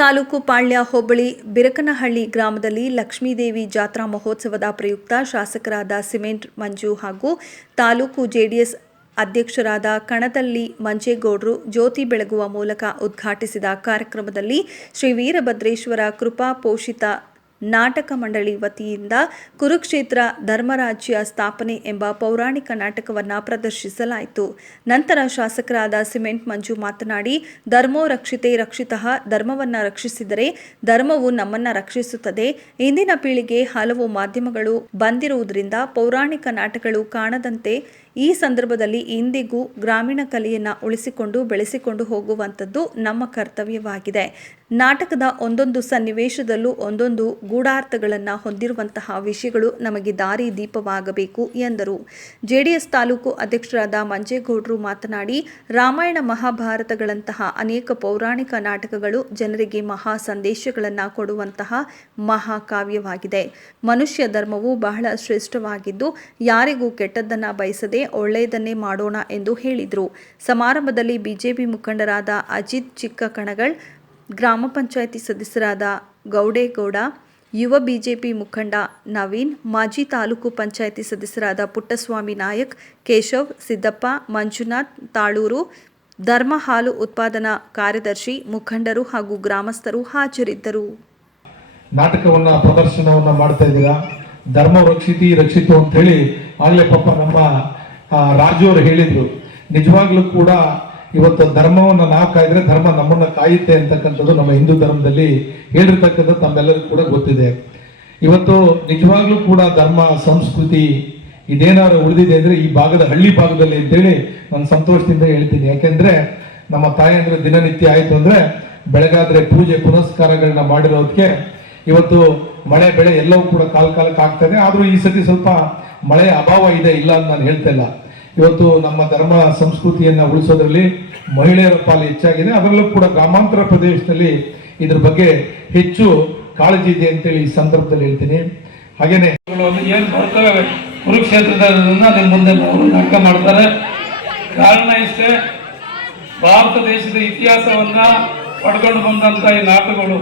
ತಾಲೂಕು ಪಾಳ್ಯ ಹೋಬಳಿ ಬಿರಕನಹಳ್ಳಿ ಗ್ರಾಮದಲ್ಲಿ ಲಕ್ಷ್ಮೀದೇವಿ ಜಾತ್ರಾ ಮಹೋತ್ಸವದ ಪ್ರಯುಕ್ತ ಶಾಸಕರಾದ ಸಿಮೆಂಟ್ ಮಂಜು ಹಾಗೂ ತಾಲೂಕು ಜೆಡಿಎಸ್ ಅಧ್ಯಕ್ಷರಾದ ಕಣದಳ್ಳಿ ಮಂಜೇಗೌಡರು ಜ್ಯೋತಿ ಬೆಳಗುವ ಮೂಲಕ ಉದ್ಘಾಟಿಸಿದ ಕಾರ್ಯಕ್ರಮದಲ್ಲಿ ಶ್ರೀ ವೀರಭದ್ರೇಶ್ವರ ಕೃಪಾ ಪೋಷಿತ ನಾಟಕ ಮಂಡಳಿ ವತಿಯಿಂದ ಕುರುಕ್ಷೇತ್ರ ಧರ್ಮರಾಜ್ಯ ಸ್ಥಾಪನೆ ಎಂಬ ಪೌರಾಣಿಕ ನಾಟಕವನ್ನು ಪ್ರದರ್ಶಿಸಲಾಯಿತು. ನಂತರ ಶಾಸಕರಾದ ಸಿಮೆಂಟ್ ಮಂಜು ಮಾತನಾಡಿ, ಧರ್ಮೋ ರಕ್ಷಿತೆ ರಕ್ಷಿತಃ, ಧರ್ಮವನ್ನು ರಕ್ಷಿಸಿದರೆ ಧರ್ಮವು ನಮ್ಮನ್ನು ರಕ್ಷಿಸುತ್ತದೆ. ಇಂದಿನ ಪೀಳಿಗೆ ಹಲವು ಮಾಧ್ಯಮಗಳು ಬಂದಿರುವುದರಿಂದ ಪೌರಾಣಿಕ ನಾಟಕಗಳು ಕಾಣದಂತೆ ಈ ಸಂದರ್ಭದಲ್ಲಿ ಇಂದಿಗೂ ಗ್ರಾಮೀಣ ಕಲೆಯನ್ನು ಉಳಿಸಿಕೊಂಡು ಬೆಳೆಸಿಕೊಂಡು ಹೋಗುವಂಥದ್ದು ನಮ್ಮ ಕರ್ತವ್ಯವಾಗಿದೆ. ನಾಟಕದ ಒಂದೊಂದು ಸನ್ನಿವೇಶದಲ್ಲೂ ಒಂದೊಂದು ಗೂಢಾರ್ಥಗಳನ್ನು ಹೊಂದಿರುವಂತಹ ವಿಷಯಗಳು ನಮಗೆ ದಾರಿ ದೀಪವಾಗಬೇಕು ಎಂದರು. ಜೆಡಿಎಸ್ ತಾಲೂಕು ಅಧ್ಯಕ್ಷರಾದ ಮಂಜೇಗೌಡರು ಮಾತನಾಡಿ, ರಾಮಾಯಣ ಮಹಾಭಾರತಗಳಂತಹ ಅನೇಕ ಪೌರಾಣಿಕ ನಾಟಕಗಳು ಜನರಿಗೆ ಮಹಾ ಸಂದೇಶಗಳನ್ನು ಕೊಡುವಂತಹ ಮಹಾಕಾವ್ಯವಾಗಿದೆ. ಮನುಷ್ಯ ಧರ್ಮವು ಬಹಳ ಶ್ರೇಷ್ಠವಾಗಿದ್ದು ಯಾರಿಗೂ ಕೆಟ್ಟದ್ದನ್ನು ಬಯಸದೆ ಒಳ್ಳೆಯದನ್ನೇ ಮಾಡೋಣ ಎಂದು ಹೇಳಿದರು. ಸಮಾರಂಭದಲ್ಲಿ ಬಿಜೆಪಿ ಮುಖಂಡರಾದ ಅಜಿತ್ ಚಿಕ್ಕಕಣಗಳ್, ಗ್ರಾಮ ಪಂಚಾಯಿತಿ ಸದಸ್ಯರಾದ ಗೌಡೇಗೌಡ, ಯುವ ಬಿಜೆಪಿ ಮುಖಂಡ ನವೀನ್, ಮಾಜಿ ತಾಲೂಕು ಪಂಚಾಯಿತಿ ಸದಸ್ಯರಾದ ಪುಟ್ಟಸ್ವಾಮಿ ನಾಯಕ್, ಕೇಶವ್, ಸಿದ್ದಪ್ಪ, ಮಂಜುನಾಥ್ ತಾಳೂರು, ಧರ್ಮ ಹಾಲು ಉತ್ಪಾದನಾ ಕಾರ್ಯದರ್ಶಿ, ಮುಖಂಡರು ಹಾಗೂ ಗ್ರಾಮಸ್ಥರು ಹಾಜರಿದ್ದರು. ನಾಟಕವನ್ನ ಪ್ರದರ್ಶನವನ್ನ ಮಾಡ್ತಾ ಇದ್ದೀರಾ. ಧರ್ಮ ರಕ್ಷಿತು ಅಂತ ಹೇಳಿ ಆಗ್ಲೇ ಪಾಪ ನಮ್ಮ ರಾಜು ಅವರು ಹೇಳಿದ್ರು. ನಿಜವಾಗ್ಲೂ ಕೂಡ ಇವತ್ತು ಧರ್ಮವನ್ನ ನಾವು ಕಾಯ್ದ್ರೆ ಧರ್ಮ ನಮ್ಮನ್ನ ಕಾಯುತ್ತೆ ಅಂತಕ್ಕಂಥದ್ದು ನಮ್ಮ ಹಿಂದೂ ಧರ್ಮದಲ್ಲಿ ಹೇಳಿರ್ತಕ್ಕಂಥದ್ದು ತಮ್ಮೆಲ್ಲರಿಗೂ ಕೂಡ ಗೊತ್ತಿದೆ. ಇವತ್ತು ನಿಜವಾಗ್ಲೂ ಕೂಡ ಧರ್ಮ ಸಂಸ್ಕೃತಿ ಇದೇನಾದ್ರು ಉಳಿದಿದೆ ಅಂದ್ರೆ ಈ ಭಾಗದ ಹಳ್ಳಿ ಭಾಗದಲ್ಲಿ ಅಂತೇಳಿ ನಾನು ಸಂತೋಷದಿಂದ ಹೇಳ್ತೀನಿ. ಯಾಕೆಂದ್ರೆ ನಮ್ಮ ತಾಯಂದ್ರೆ ದಿನನಿತ್ಯ ಆಯ್ತು ಅಂದ್ರೆ ಬೆಳಗಾದ್ರೆ ಪೂಜೆ ಪುನಸ್ಕಾರಗಳನ್ನ ಮಾಡಿರೋದಕ್ಕೆ ಇವತ್ತು ಮಳೆ ಬೆಳೆ ಎಲ್ಲವೂ ಕೂಡ ಕಾಲಕ್ಕೆ ಆಗ್ತದೆ. ಆದ್ರೂ ಈ ಸತಿ ಸ್ವಲ್ಪ ಮಳೆ ಅಭಾವ ಇದೆ, ಇಲ್ಲ ಅಂತ ನಾನು ಹೇಳ್ತಾ ಇಲ್ಲ. ಇವತ್ತು ನಮ್ಮ ಧರ್ಮ ಸಂಸ್ಕೃತಿಯನ್ನ ಉಳಿಸೋದ್ರಲ್ಲಿ ಮಹಿಳೆಯರ ಪಾಲು ಹೆಚ್ಚಾಗಿದೆ. ಅದರಲ್ಲೂ ಕೂಡ ಗ್ರಾಮಾಂತರ ಪ್ರದೇಶದಲ್ಲಿ ಇದ್ರ ಬಗ್ಗೆ ಹೆಚ್ಚು ಕಾಳಜಿ ಇದೆ ಅಂತೇಳಿ ಈ ಸಂದರ್ಭದಲ್ಲಿ ಹೇಳ್ತೀನಿ. ಹಾಗೇನೆ ಏನು ಬರ್ತವೆ ಕುರುಕ್ಷೇತ್ರದಿಂದ ನಿಮ್ಮ ಮುಂದೆ ನಾಟಕ ಮಾಡ್ತಾರೆ. ಕಾರಣ ಇಷ್ಟೇ, ಭಾರತ ದೇಶದ ಇತಿಹಾಸವನ್ನ ಪಡ್ಕೊಂಡು ಬಂದಂತ ಈ ನಾಟಕಗಳು,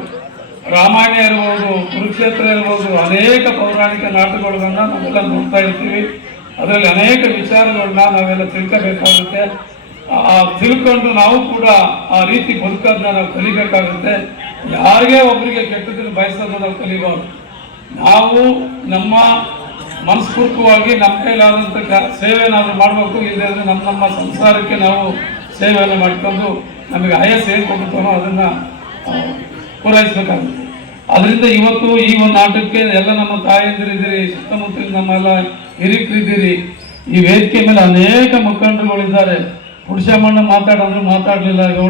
ರಾಮಾಯಣ ಇರ್ಬೋದು, ಕುರುಕ್ಷೇತ್ರ ಇರ್ಬೋದು, ಅನೇಕ ಪೌರಾಣಿಕ ನಾಟಕಗಳನ್ನ ನಾವೆಲ್ಲ ನೋಡ್ತಾ ಇರ್ತೀವಿ. ಅದರಲ್ಲಿ ಅನೇಕ ವಿಚಾರಗಳನ್ನ ನಾವೆಲ್ಲ ತಿಳ್ಕೋಬೇಕಾಗುತ್ತೆ. ತಿಳ್ಕೊಂಡು ನಾವು ಕೂಡ ಆ ರೀತಿ ಬದುಕೋದನ್ನ ನಾವು ಕಲಿಬೇಕಾಗುತ್ತೆ. ಯಾರಿಗೇ ಒಬ್ಬರಿಗೆ ಕೆಟ್ಟದನ್ನು ಬಯಸೋದು ನಾವು ಕಲಿಬಾರ್ದು. ನಾವು ನಮ್ಮ ಮನಸ್ಫೂರ್ತಿಯಾಗಿ ನಮ್ಮ ಕೈಲಾದಂಥ ಸೇವೆ ನಾವು ಮಾಡಬೇಕು. ಇಲ್ಲದೆ ನಮ್ಮ ಸಂಸಾರಕ್ಕೆ ನಾವು ಸೇವೆಯನ್ನು ಮಾಡ್ಕೊಂಡು ನಮಗೆ ಆಯಸ್ಸು ಏನು ಕೊಡುತ್ತಾನೋ ಅದನ್ನು ಪೂರೈಸಬೇಕಾಗುತ್ತೆ. ಅದರಿಂದ ಇವತ್ತು ಈ ಒಂದು ನಾಟಕಕ್ಕೆ ಎಲ್ಲ ನಮ್ಮ ತಾಯಂದಿರಿದ್ದೀರಿ, ಸುತ್ತಮುತ್ತಲಿನ ನಮ್ಮೆಲ್ಲ ಹಿರಿಕರಿದ್ದೀರಿ. ಈ ವೇದಿಕೆ ಮೇಲೆ ಅನೇಕ ಮುಖಂಡರುಗಳಿದ್ದಾರೆ. ಪುರುಷಮ್ಮಣ್ಣ ಮಾತಾಡಲಿಲ್ಲ, ಗೌಡ